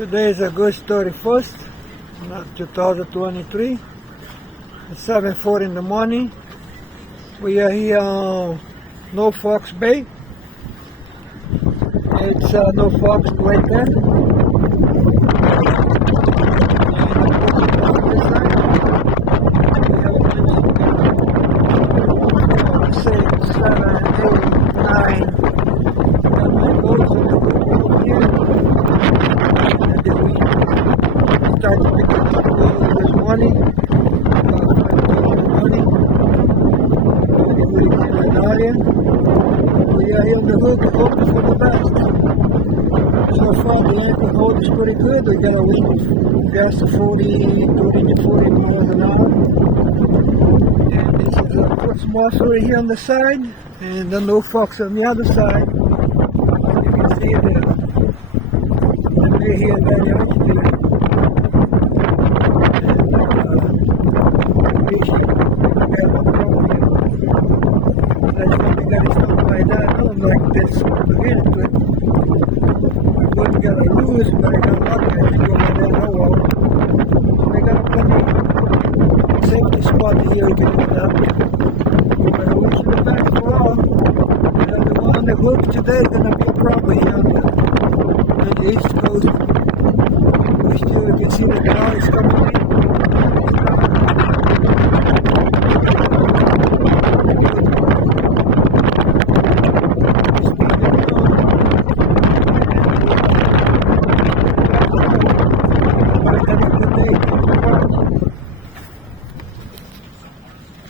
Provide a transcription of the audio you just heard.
Today is August 31st, 2023. It's 7:40 in the morning. We are here on Norfolk Bay. It's Norfolk right there. Started to pick up this morning, Idalia. We are here on the hook, hoping for the best. So far the anchor hold is pretty good. We got a wind of gust of 30 to 40 miles an hour. And this is Portsmouth right here on the side, and the Norfolk's on the other side. You can see there. And we're here at Idalia. But I got lucky. I had to go by that hole. I got a plenty safety spot here we can get up. But I wish you the best for all. The one on the hook today is going to be a problem here on the east coast. We still can see the clouds coming